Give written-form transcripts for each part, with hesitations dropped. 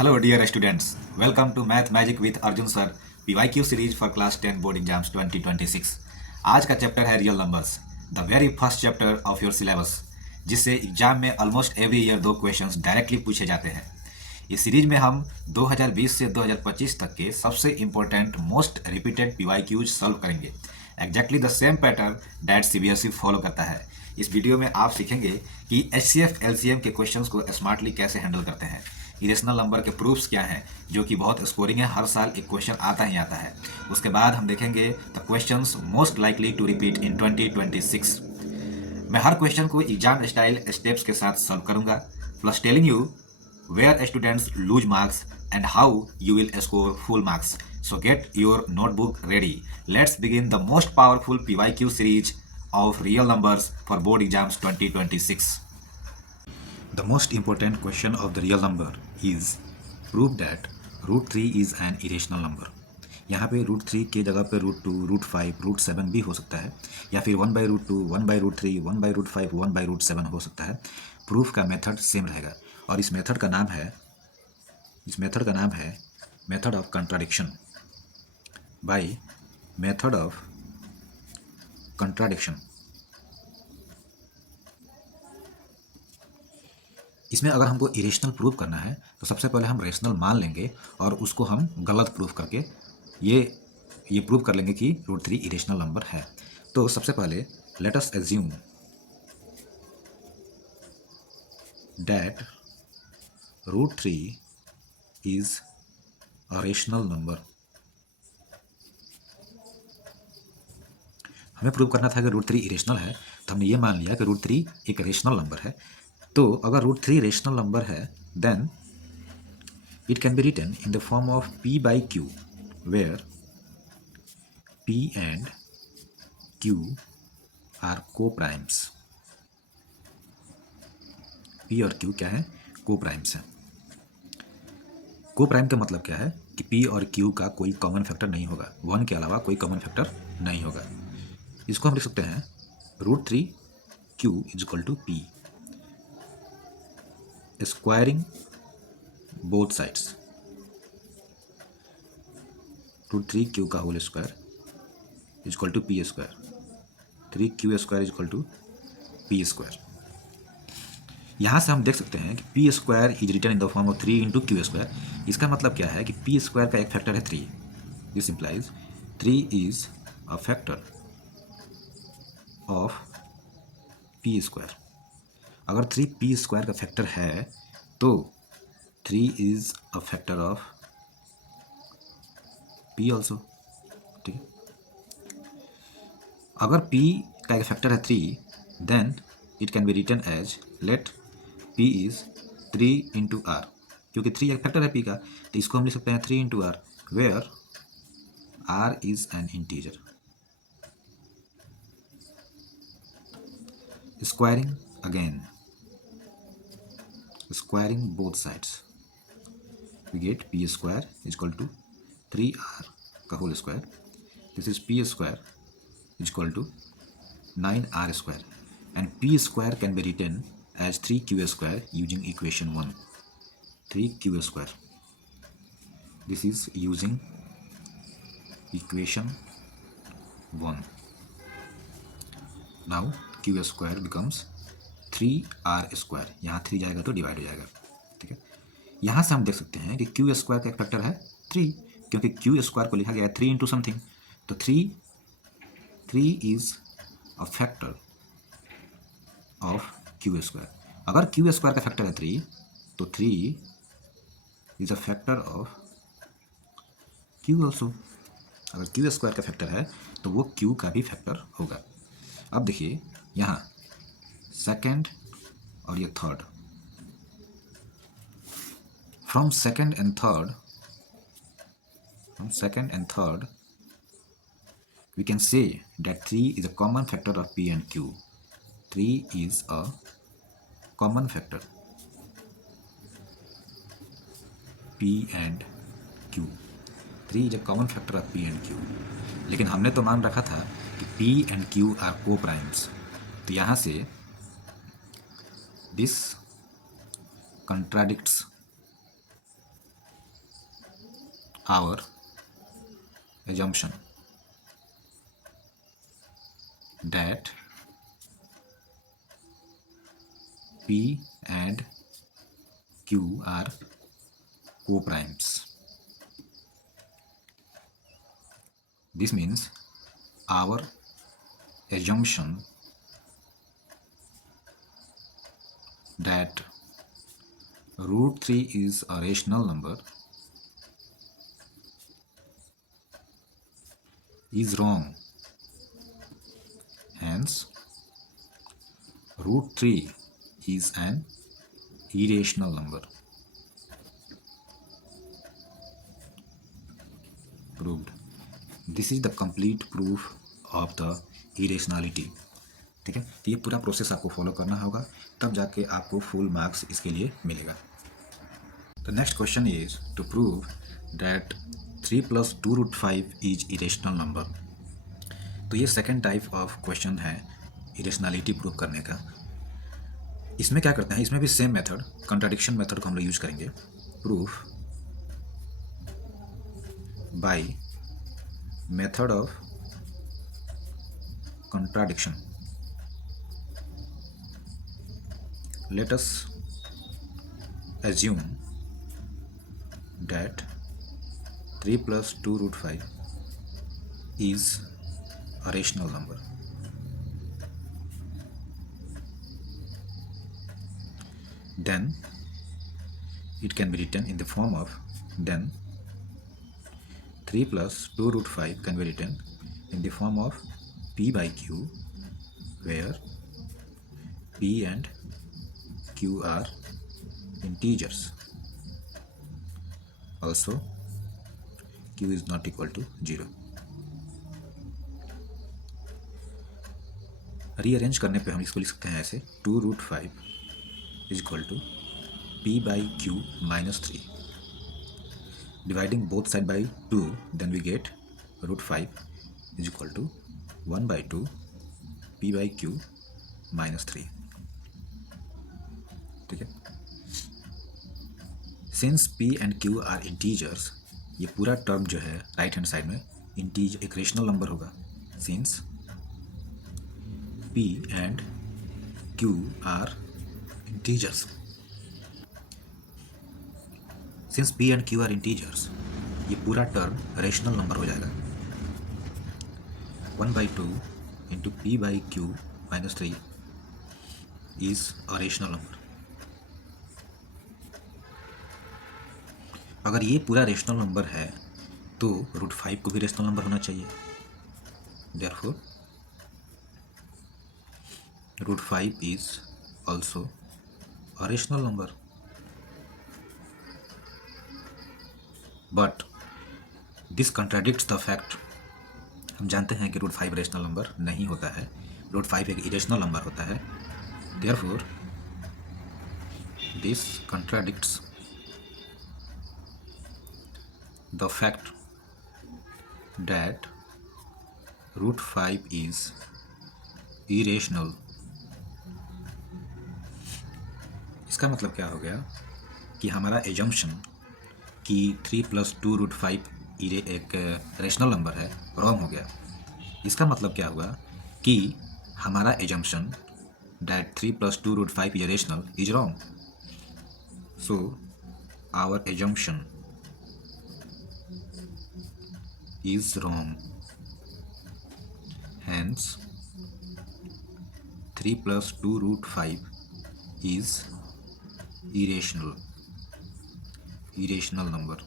Hello dear students, welcome to Math Magic with Arjun sir, PYQ series for class 10 board exams 2026। आज का chapter है real numbers, the very first chapter of your syllabus, जिससे exam में almost every year 2 questions directly पूछे जाते हैं। इस series में हम 2020 से 2025 तक के सबसे important most repeated PYQs solve करेंगे, exactly the same pattern that CBSE follow करता है। इस वीडियो में आप सीखेंगे कि HCF LCM के क्वेश्चंस को स्मार्टली कैसे हैंडल करते हैं, इरेशनल नंबर के प्रूफ्स क्या हैं, जो कि बहुत स्कोरिंग है, हर साल एक क्वेश्चन आता ही आता है। उसके बाद हम देखेंगे the questions most likely to repeat in 2026। मैं हर क्वेश्चन को एग्जाम स्टाइल स्टेप्स के साथ सॉल्व करूंगा, plus telling you where students lose marks and how you will score full marks. So get your notebook ready. Let's begin the most powerful PYQ series of real numbers for board exams 2026. The most important question of the real number is prove that root 3 is an irrational number. यहाँ पे root 3 के जगह पे root 2, root 5, root 7 भी हो सकता है, या फिर 1/√2, 1/√3, 1/√5, 1/√7 हो सकता है। प्रूफ का मेथड सेम रहेगा और इस मेथड का नाम है method of contradiction by method of contradiction. इसमें अगर हमको इरेशनल प्रूफ करना है तो सबसे पहले हम रेशनल मान लेंगे और उसको हम गलत प्रूफ करके ये प्रूफ कर लेंगे कि रूट 3 इरेशनल नंबर है। तो सबसे पहले let us assume that root 3 is a rational number. हमें प्रूव करना था कि रूट 3 इरेशनल है, तो हमने ये मान लिया कि रूट 3 एक रेशनल नंबर है। तो अगर रूट 3 रेशनल नंबर है then it can be written in the form of P/Q, where P and Q are coprimes. P और Q क्या है? को-प्राइम्स हैं। को-प्राइम का मतलब क्या है कि P और Q का कोई कॉमन फैक्टर नहीं होगा, 1 के अलावा कोई कॉमन फैक्टर नहीं होगा। इसको हम लिख सकते हैं root 3 Q is equal to P squaring both sides. Root 3 Q का whole square is equal to P square, 3Q square is equal to P square. यहाँ से हम देख सकते हैं कि P square is written in the form of 3 into Q square. इसका मतलब क्या है कि P स्क्वायर का एक फैक्टर है 3। This implies 3 is a factor of P square. अगर 3 P स्क्वायर का फैक्टर है तो 3 is a factor of P also. ठीक है, अगर P का एक फैक्टर है 3 then it can be written as let P is 3 into R, क्योंकि 3 एक फैक्टर है P का, तो इसको हम लिख सकते हैं 3 into R, where R is an integer. Squaring again, squaring both sides, we get P square is equal to 3R का whole square. This is P square is equal to 9R square, and P square can be written as 3Q square using equation 1. 3Q square, this is using equation 1. Now Q square becomes 3R square, यहाँ 3 जाएगा तो divide हो जाएगा। ठीक है, यहाँ से हम देख सकते हैं कि Q स्क्वायर का एक फैक्टर है 3, क्योंकि Q स्क्वायर को लिखा गया है 3 इंटू समथिंग, तो 3 is a factor of Q square. अगर Q स्क्वायर का फैक्टर है 3 तो 3 is a factor of Q also. अगर Q स्क्वायर का फैक्टर है तो वो Q का भी फैक्टर होगा। अब देखिए यहाँ सेकेंड और ये third, from second and third we can say that 3 is a common factor of P and Q. 3 is a common factor P and Q. 3 is a common factor of P and Q. लेकिन हमने तो मान रखा था कि P and Q are co-primes, तो यहाँ से this contradicts our assumption that P and Q are co-primes. This means our assumption that root 3 is a rational number is wrong. Hence, root 3 is an irrational number. Proved. This is the complete proof of the irrationality. ठीक है, तो ये पूरा process आपको follow करना होगा, तब जाके आपको फुल मार्क्स इसके लिए मिलेगा. The next question is to prove that 3 plus 2 root 5 is irrational number. तो ये सेकेंड टाइप ऑफ क्वेश्चन है इरेशनैलिटी प्रूव करने का. इसमें क्या करते हैं, इसमें भी सेम मेथड, कंट्राडिक्शन मेथड को हम लोग यूज करेंगे. Proof by method of contradiction. Let us assume that 3 plus 2 root 5 is a rational number. Then it can be written in the form of, then 3 plus 2 root 5 can be written in the form of P by Q, where P and Q are integers. Also, Q is not equal to 0. Rearrange करने पे हम इसको लिख सकते हैं ऐसे, 2 root 5 is equal to P by Q minus 3. Dividing both side by 2, then we get root 5 is equal to 1 by 2 P by Q minus 3. ठीक है. Since P and Q are integers, ये पूरा टर्म जो है right hand side में integer एक rational number होगा. Since P and Q are integers, since P and Q are integers, ये पूरा टर्म रेशनल नंबर हो जाएगा. 1 by 2 into P by Q minus 3 is a rational number. अगर ये पूरा रेशनल नंबर है तो रूट 5 को भी रेशनल नंबर होना चाहिए. Therefore, root 5 is also a rational number. But this contradicts the fact, हम जानते हैं कि रूट 5 रेशनल नंबर नहीं होता है, रूट 5 एक इरेशनल नंबर होता है. Therefore, this contradicts the fact that root 5 is irrational. इसका मतलब क्या हो गया कि हमारा एजम्पशन कि 3 plus 2 root 5 एक रेशनल नंबर है रॉन्ग हो गया. इसका मतलब क्या हुआ कि हमारा assumption that 3 plus 2 root 5 is rational is wrong. So our assumption is wrong. Hence 3 plus 2 root 5 is irrational number.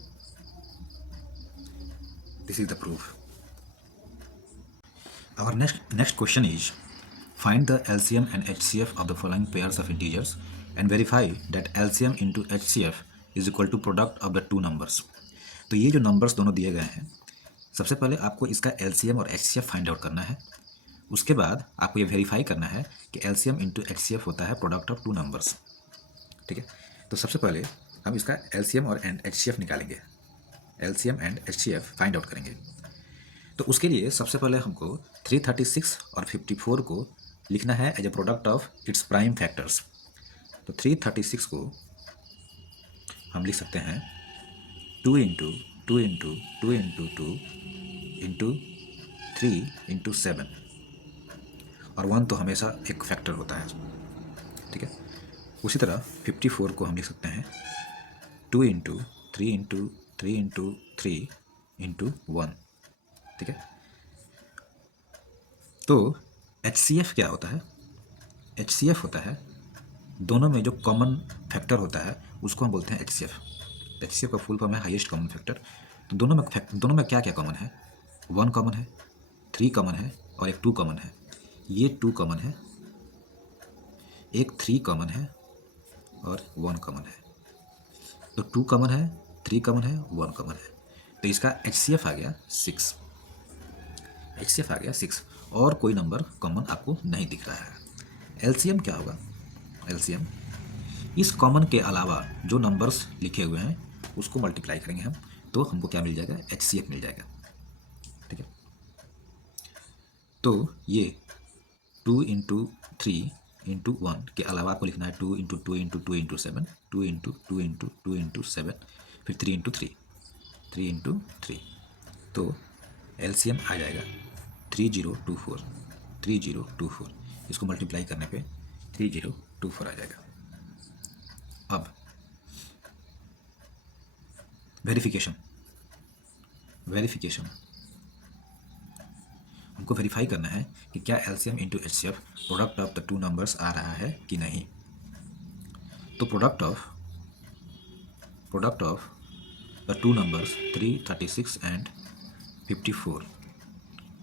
This is the proof. Our next question is, find the LCM and HCF of the following pairs of integers and verify that LCM into HCF is equal to product of the two numbers. तो ये जो numbers दोनों दिए गए हैं, सबसे पहले आपको इसका LCM और HCF फाइंड आउट करना है. उसके बाद आपको ये वेरीफाई करना है कि LCM इंटू HCF होता है प्रोडक्ट ऑफ टू नंबर्स. ठीक है, तो सबसे पहले हम इसका LCM और HCF निकालेंगे. LCM and HCF find out करेंगे. तो उसके लिए सबसे पहले हमको 336 और 54 को लिखना है as a product of its prime factors. तो 336 को हम लिख सकते हैं 2 into 2 into 2 into 2 into 3 into 7, और 1 तो हमेशा एक फैक्टर होता है, ठीक है। उसी तरह 54 को हम लिख सकते हैं 2 इंटू 3 इंटू 3 इंटू 3 इंटू 1, ठीक है। तो HCF क्या होता है? HCF होता है दोनों में जो कॉमन फैक्टर होता है उसको हम बोलते हैं HCF। HCF का फुल फॉर्म है हाईएस्ट कॉमन फैक्टर। तो दोनों में क्या क्या कॉमन है? 1 कॉमन है, 3 कॉमन है और एक 2 कॉमन है। ये 2 कॉमन है, एक 3 कॉमन है और 1 कॉमन है। तो 2 कॉमन है, 3 कॉमन है, 1 कॉमन है। तो इसका HCF आ गया 6। HCF आ गया 6 और कोई नंबर कॉमन आपको नहीं दिख रहा है। LCM क्या होगा? LCM इस कॉमन के अलावा जो नंबर्स लिखे हुए हैं उसको मल्टीप्लाई करेंगे हम, तो हमको क्या मिल जाएगा? HCF मिल जाएगा, ठीक है। तो ये 2 इंटू 3 इंटू 1 के अलावा आपको लिखना है 2 into 2 into 2 into 7, 2 into 2 into 2 into 7, फिर 3 इंटू 3, 3 इंटू 3। तो LCM आ जाएगा 3024, 3024। इसको मल्टीप्लाई करने पे 3024 आ जाएगा। अब वेरिफिकेशन हमको वेरीफाई करना है कि क्या LCM into HCF product of the two numbers आ रहा है कि नहीं। तो product of the two numbers 336 and 54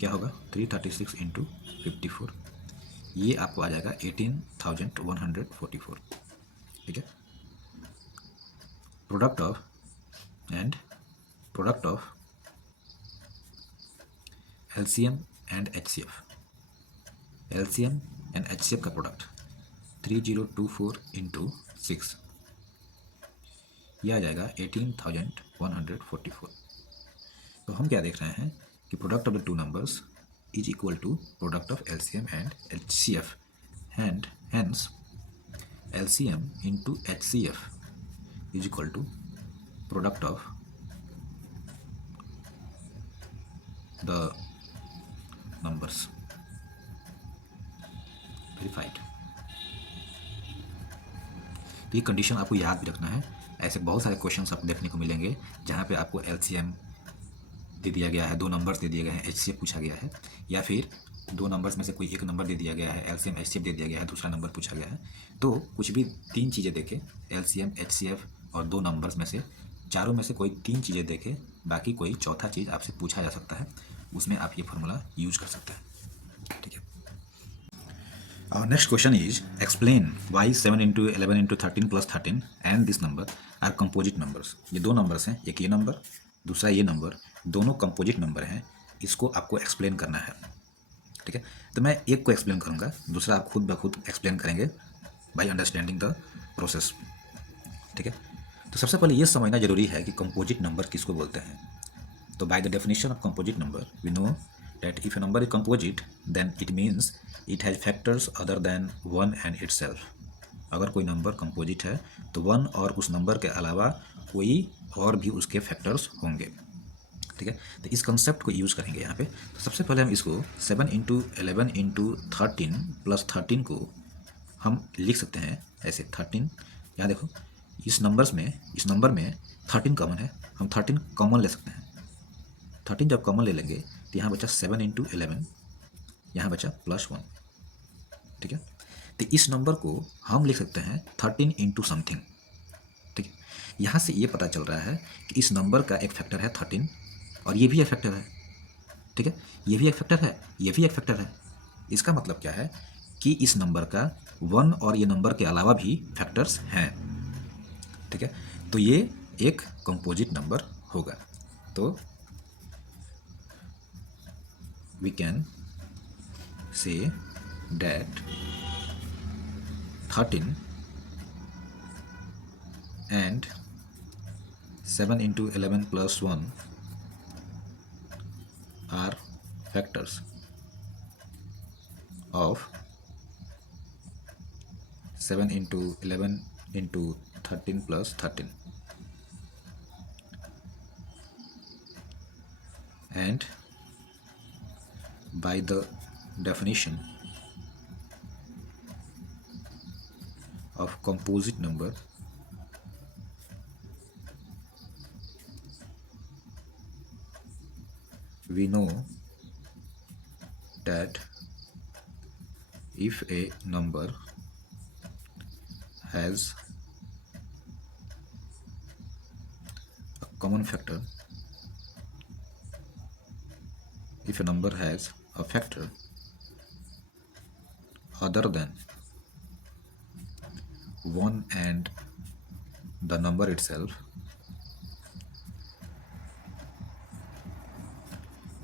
क्या होगा? 336 इंटू 54, ये आपको आ जाएगा 18,144, ठीक है। Product of LCM and HCF का प्रोडक्ट 3024 इंटू 6, यह आ जाएगा 18,144। तो हम क्या देख रहे हैं कि product of the two numbers is equal to product of LCM and HCF, and hence LCM into HCF is equal to product of the numbers. Verified. तो ये कंडीशन आपको याद भी रखना है। ऐसे बहुत सारे क्वेश्चंस आपको देखने को मिलेंगे जहाँ पे आपको LCM दे दिया गया है, 2 नंबर्स दे दिए गए हैं, HCF पूछा गया है, या फिर 2 नंबर्स में से कोई एक नंबर दे दिया गया है, LCM HCF दे दिया गया है, दूसरा नंबर पूछा गया है। तो कुछ भी 3 चीज़ें देखे, LCM HCF और 2 नंबर्स में से चारों में से कोई 3 चीज़ें देखे, बाकी कोई चौथा चीज़ आपसे पूछा जा सकता है, उसमें आप ये फॉर्मूला यूज कर सकते हैं, ठीक है। Our next question is explain why 7 into 11 into 13 plus 13 and this number are composite numbers। ये 2 नंबर्स हैं, एक ये नंबर दूसरा ये नंबर, दोनों कंपोजिट नंबर हैं। इसको आपको एक्सप्लेन करना है, ठीक है। तो मैं एक को एक्सप्लेन करूँगा, दूसरा आप खुद ब खुद एक्सप्लेन करेंगे बाय अंडरस्टैंडिंग द प्रोसेस, ठीक है। तो सबसे पहले ये समझना जरूरी है कि कंपोजिट नंबर किसको बोलते हैं। तो by the definition of composite number we know that if a number is composite then it means it has factors other than 1 and itself। अगर कोई नंबर कंपोजिट है तो 1 और उस नंबर के अलावा कोई और भी उसके फैक्टर्स होंगे, ठीक है। तो इस कंसेप्ट को यूज़ करेंगे यहाँ पे। तो सबसे पहले हम इसको 7 इंटू 11 इंटू 13 प्लस 13 को हम लिख सकते हैं ऐसे 13। यहाँ देखो इस नंबर में 13 कॉमन है, हम 13 कॉमन ले सकते हैं। 13 जब कॉमन ले लेंगे तो यहाँ बचा 7 इंटू 11, यहाँ बचा +1, ठीक है। तो इस नंबर को हम लिख सकते हैं 13 इंटू समथिंग, ठीक है। यहाँ से ये पता चल रहा है कि इस नंबर का एक फैक्टर है 13 और ये भी एक फैक्टर है, ठीक है। ये भी एक फैक्टर है, ये भी एक फैक्टर है। इसका मतलब क्या है कि इस नंबर का 1 और ये नंबर के अलावा भी फैक्टर्स हैं, ठीक है। तो ये एक कंपोजिट नंबर होगा। तो we can say that 13 and 7 into 11 plus 1 are factors of 7 into 11 into 13 plus 13। and by the definition of composite number, we know that if a number has a common factor, if a number has a factor other than 1 and the number itself,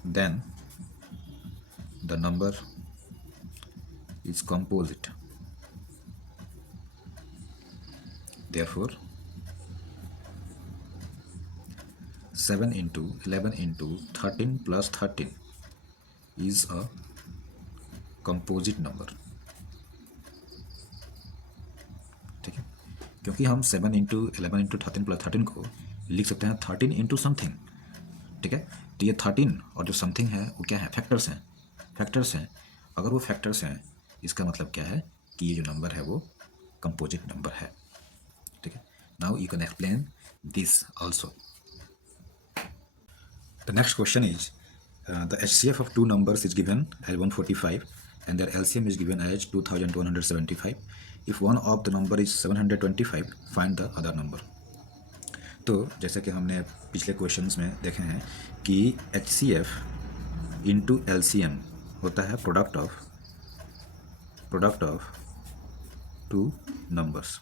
then the number is composite. Therefore 7 into 11 into 13 plus 13 is a composite number. ठीक है, क्योंकि हम 7 into 11 into 13 plus 13 को लिख सकते हैं 13 into something. ठीक है, तो ये 13 और जो समथिंग है वो क्या है, फैक्टर्स हैं. अगर वो फैक्टर्स हैं इसका मतलब क्या है कि ये जो नंबर है वो कंपोजिट नंबर है. ठीक है, now you can explain this also. The next question is the HCF of two numbers is given as 145 and their LCM is given as 2275. If one of the number is 725, find the other number. तो जैसे कि हमने पिछले questions में देखे हैं कि HCF into LCM होता है प्रोडक्ट ऑफ टू नंबर्स.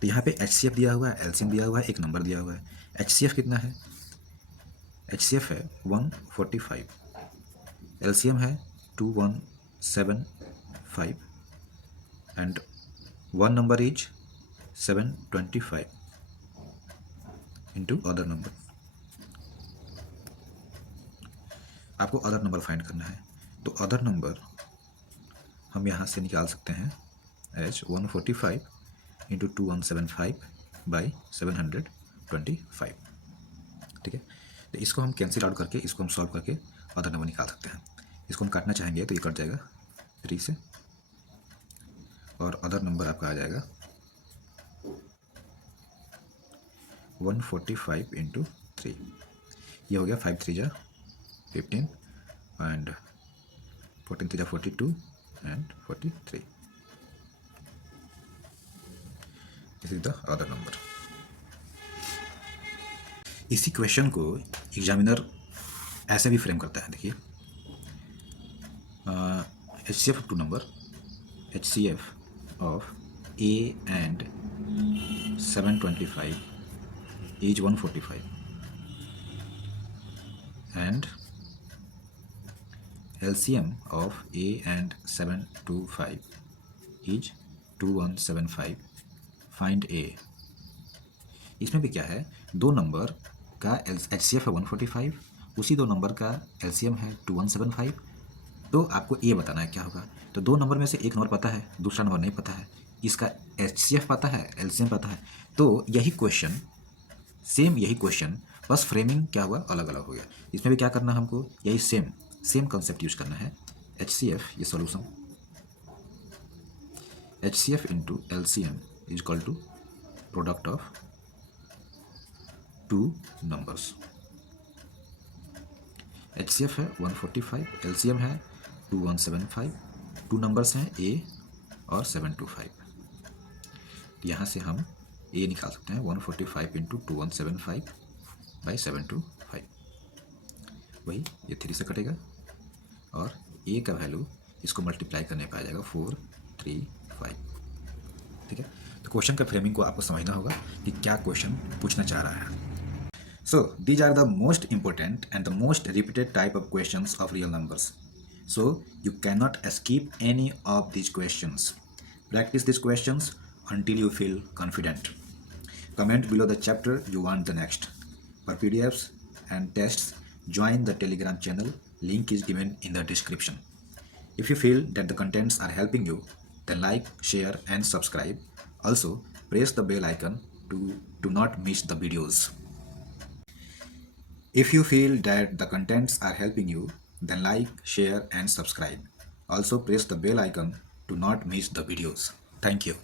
तो यहाँ पे HCF दिया हुआ है, LCM दिया हुआ है, एक नंबर दिया हुआ है. HCF कितना है, HCF है 145, LCM है 2175 and one number is 725 into other number. आपको अदर नंबर फाइंड करना है, तो अदर नंबर हम यहाँ से निकाल सकते हैं एज 145 इंटू 2175 बाई 725. ठीक है, तो इसको हम कैंसिल आउट करके इसको हम सॉल्व करके अदर नंबर निकाल सकते हैं. इसको हम काटना चाहेंगे तो ये कट जाएगा 3 से और अदर नंबर आपका आ जाएगा 145 इंटू 3. ये हो गया 5 3 जा 15 एंड 14 3 जा 42 and 43. This is the other number. इसी क्वेश्चन को एग्जामिनर ऐसे भी फ्रेम करता है. देखिए HCF of two number, HCF of A and 725 is 145 and LCM of A and 725 is 2175. Find A. इसमें भी क्या है, दो नंबर का HCF है 145, उसी दो नंबर का LCM है 2175. तो आपको A बताना है क्या होगा. तो दो नंबर में से एक नंबर पता है, दूसरा नंबर नहीं पता है. इसका HCF पता है, LCM पता है. तो यही क्वेश्चन, सेम यही क्वेश्चन, बस फ्रेमिंग क्या हुआ, अलग अलग हो गया. इसमें भी क्या करना है हमको, यही सेम कंसेप्ट यूज करना है. HCF ये solution, HCF into LCM is equal to product of two numbers. HCF है 145, LCM है 2175, टू नंबर्स हैं A और 725. यहाँ से हम A निकाल सकते हैं 145 इंटू 2175 बाई 725. वही ये 3 से कटेगा और A का वैल्यू इसको मल्टीप्लाई करने पर आ जाएगा 435. ठीक है, तो क्वेश्चन का फ्रेमिंग को आपको समझना होगा कि क्या क्वेश्चन पूछना चाह रहा है. So these are the most important and the most repeated type of questions of real numbers. So you cannot escape any of these questions. Practice these questions until you feel confident. Comment below the chapter you want the next. For PDFs and tests, join the Telegram channel. Link is given in the description. If you feel that the contents are helping you, then like, share and subscribe. Also, press the bell icon to not miss the videos. If you feel that the contents are helping you, then like, share and subscribe. Also press the bell icon to not miss the videos. Thank you.